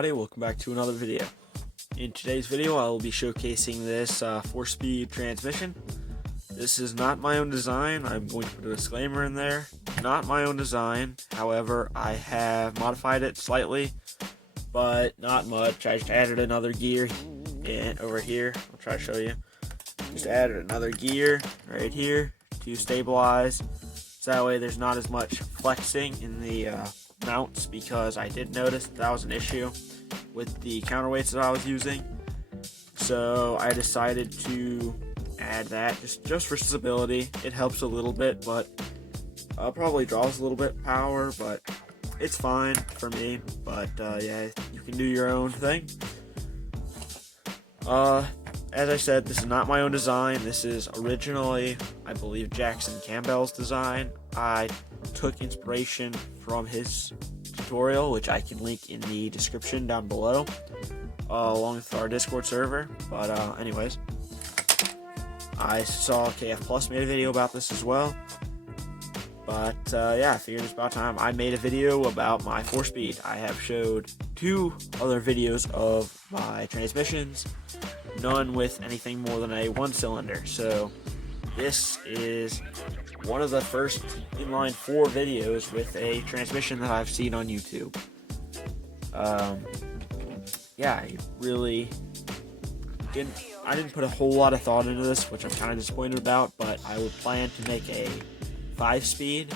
everybody, welcome back to another video. In today's video I will be showcasing this 4-speed transmission. This is not my own design. I'm going to put a disclaimer in there. Not my own design, however I have modified it slightly, but not much. I just added another gear over here. I'll try to show you. Just added another gear right here to stabilize, so that way there's not as much flexing in the mounts, because I did notice that was an issue with the counterweights that I was using. So I decided to add that just for stability. It helps a little bit, but probably draws a little bit of power, but it's fine for me. But yeah, you can do your own thing. As I said, this is not my own design. This is originally, I believe, Jaxson Campbell's design. I took inspiration from his tutorial, which I can link in the description down below, along with our Discord server. But anyways, I saw KFPlus made a video about this as well. But yeah, I figured it's about time I made a video about my 4-speed. I have showed 2 other videos of my transmissions, none with anything more than a 1-cylinder. So this is one of the first inline 4 videos with a transmission that I've seen on YouTube. Yeah, I didn't put a whole lot of thought into this, which I'm kind of disappointed about, but I would plan to make a 5-speed,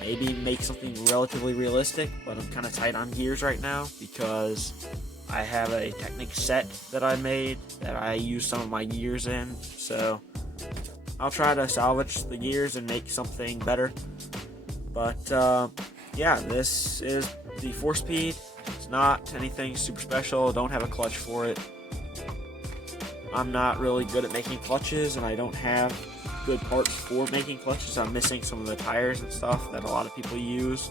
maybe make something relatively realistic, but I'm kind of tight on gears right now because I have a Technic set that I made that I use some of my gears in, so I'll try to salvage the gears and make something better. But yeah, this is the 4-speed. It's not anything super special. Don't have a clutch for it. I'm not really good at making clutches, and I don't have good parts for making clutches. I'm missing some of the tires and stuff that a lot of people use.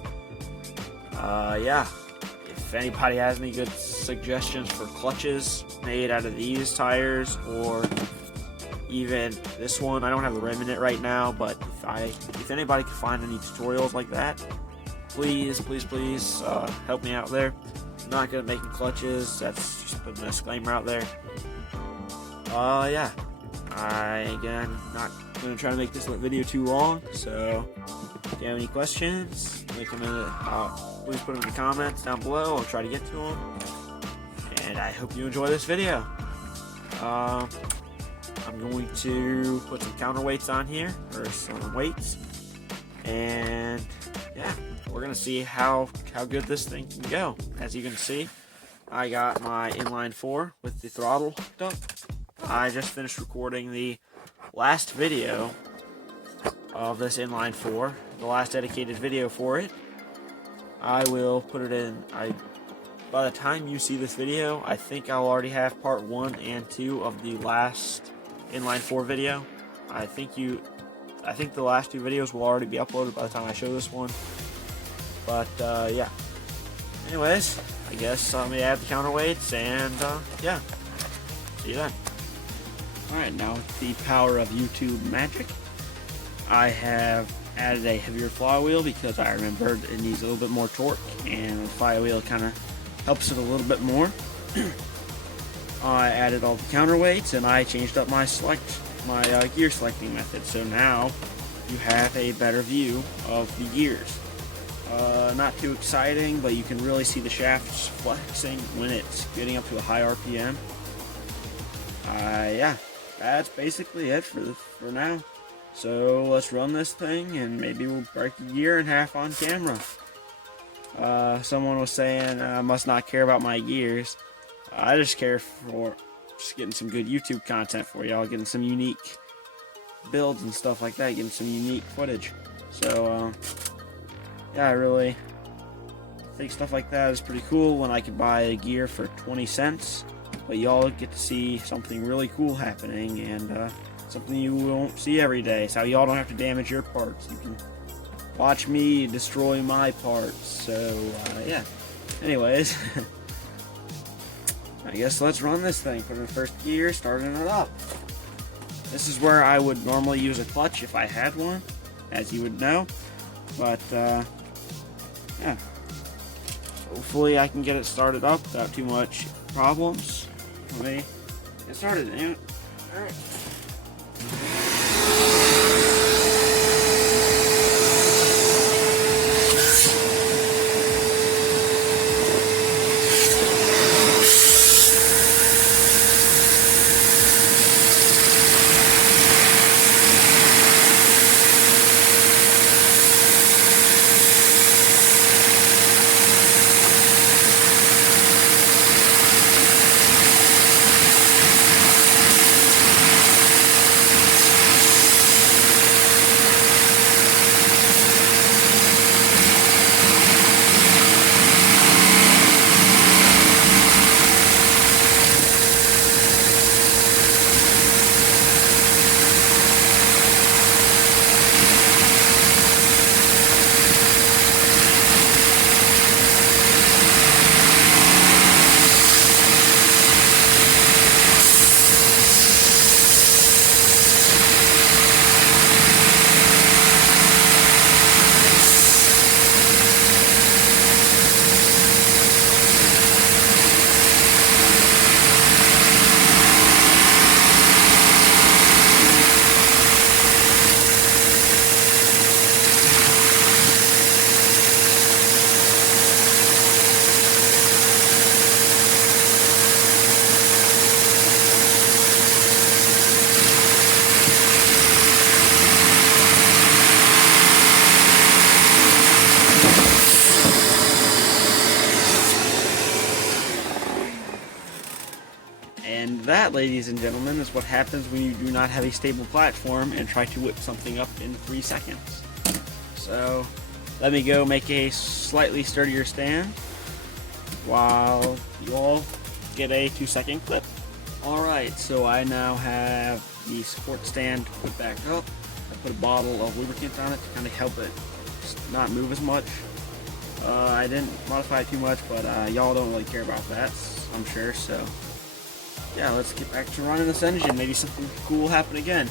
Yeah, if anybody has any good suggestions for clutches made out of these tires, or even this one, I don't have the rim in it right now, but if anybody can find any tutorials like that, please help me out there. I'm not good at making clutches. That's just putting a disclaimer out there. Yeah, again, not gonna try to make this video too long, so if you have any questions, please put them in the comments down below. I'll try to get to them, and I hope you enjoy this video. I'm going to put some counterweights on here, or some weights, and yeah, we're gonna see how good this thing can go. As you can see, I got my inline 4 with the throttle hooked up. I just finished recording the last video of this inline 4, the last dedicated video for it. I will put it in. By the time you see this video, I think I'll already have part 1 and 2 of the last inline 4 video. I think the last 2 videos will already be uploaded by the time I show this one. But yeah. Anyways, I guess let me add the counterweights, and yeah, see you then. Alright, now with the power of YouTube magic, I have added a heavier flywheel because I remembered it needs a little bit more torque, and the flywheel kind of helps it a little bit more. I added all the counterweights, and I changed up my gear selecting method, so now you have a better view of the gears. Not too exciting, but you can really see the shafts flexing when it's getting up to a high RPM. Yeah, that's basically it for now. So let's run this thing, and maybe we'll break a gear in half on camera. Someone was saying I must not care about my gears. I just care for just getting some good YouTube content for y'all, getting some unique builds and stuff like that, getting some unique footage. So yeah, I really think stuff like that is pretty cool when I can buy a gear for 20 cents, but y'all get to see something really cool happening, and something you won't see every day. So y'all don't have to damage your parts. You can watch me destroy my parts. So yeah, anyways, I guess let's run this thing. Put in the first gear, starting it up. This is where I would normally use a clutch if I had one, as you would know, but yeah. So hopefully I can get it started up without too much problems. Let me get started. Alright. And that, ladies and gentlemen, is what happens when you do not have a stable platform and try to whip something up in 3 seconds. So, let me go make a slightly sturdier stand while you all get a 2-second clip. Alright, so I now have the support stand put back up. I put a bottle of lubricant on it to kind of help it not move as much. I didn't modify it too much, but y'all don't really care about that, I'm sure, so yeah, let's get back to running this engine. Maybe something cool will happen again.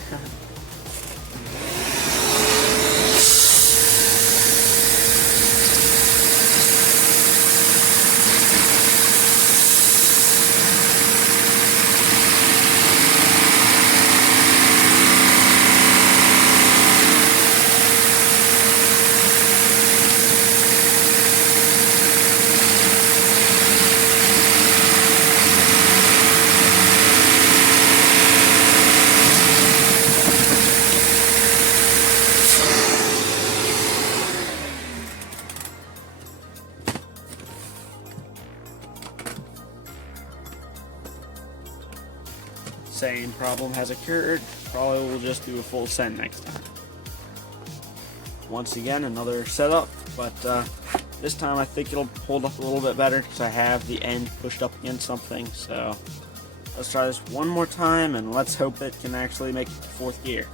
Same problem has occurred. Probably will just do a full send next time. Once again, another setup, but this time I think it'll hold up a little bit better because I have the end pushed up against something. So let's try this one more time and let's hope it can actually make it to 4th gear.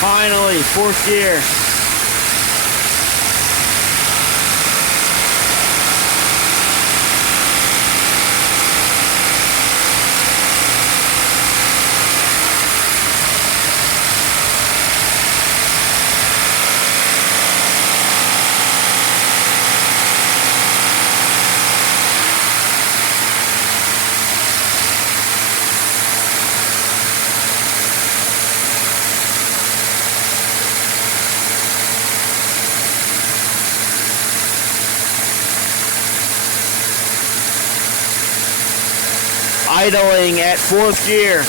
Finally, 4th gear. idling at 4th gear.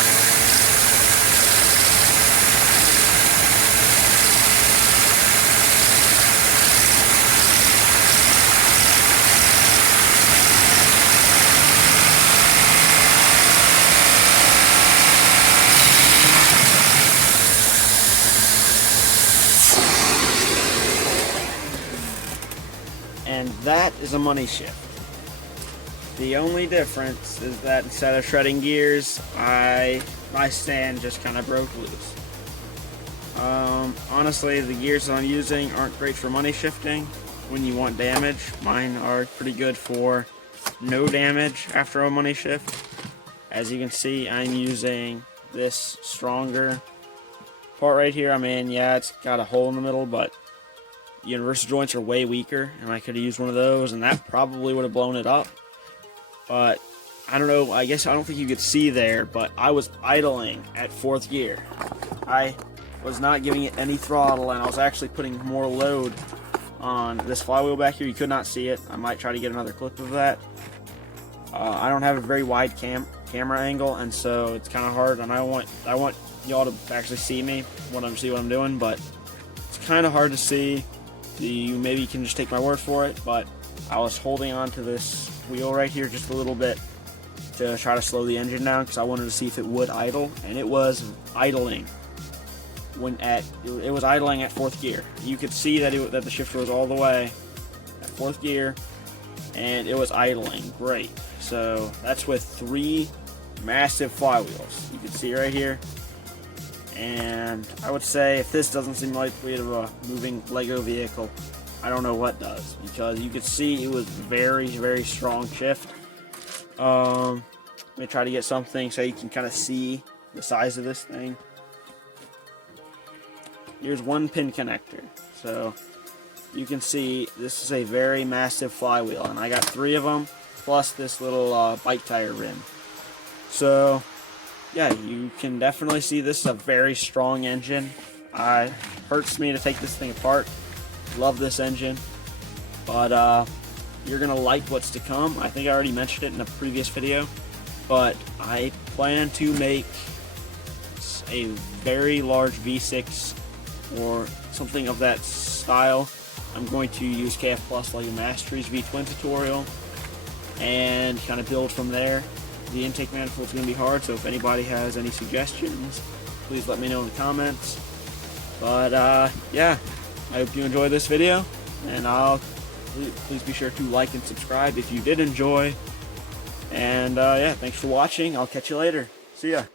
And that is a money shift. The only difference is that instead of shredding gears, my stand just kind of broke loose. Honestly, the gears that I'm using aren't great for money shifting when you want damage. Mine are pretty good for no damage after a money shift. As you can see, I'm using this stronger part right here. I mean, yeah, it's got a hole in the middle, but universal joints are way weaker, and I could have used one of those, and that probably would have blown it up. But I don't know, I don't think you could see there, but I was idling at 4th gear. I was not giving it any throttle, and I was actually putting more load on this flywheel back here. You could not see it. I might try to get another clip of that. I don't have a very wide camera angle, and so it's kind of hard, and I want y'all to actually see me, see what I'm doing, but it's kind of hard to see. You maybe can just take my word for it, but I was holding on to this wheel right here just a little bit to try to slow the engine down because I wanted to see if it would idle, and it was idling it was idling at 4th gear. You could see that that the shifter was all the way at 4th gear, and it was idling great. So that's with 3 massive flywheels. You can see right here. And I would say if this doesn't seem like the weight of a moving Lego vehicle, I don't know what does, because you could see it was very, very strong shift. Let me try to get something so you can kind of see the size of this thing. Here's 1 pin connector. So you can see this is a very massive flywheel, and I got 3 of them, plus this little bike tire rim. So yeah, you can definitely see this is a very strong engine. It hurts me to take this thing apart. Love this engine, but you're gonna like what's to come. I think I already mentioned it in a previous video, but I plan to make a very large V6 or something of that style. I'm going to use KFPlus Lego Masterys V-twin tutorial and kind of build from there. The intake manifold is going to be hard, so if anybody has any suggestions, please let me know in the comments. But yeah, I hope you enjoyed this video, and please be sure to like and subscribe if you did enjoy. And yeah, thanks for watching. I'll catch you later. See ya.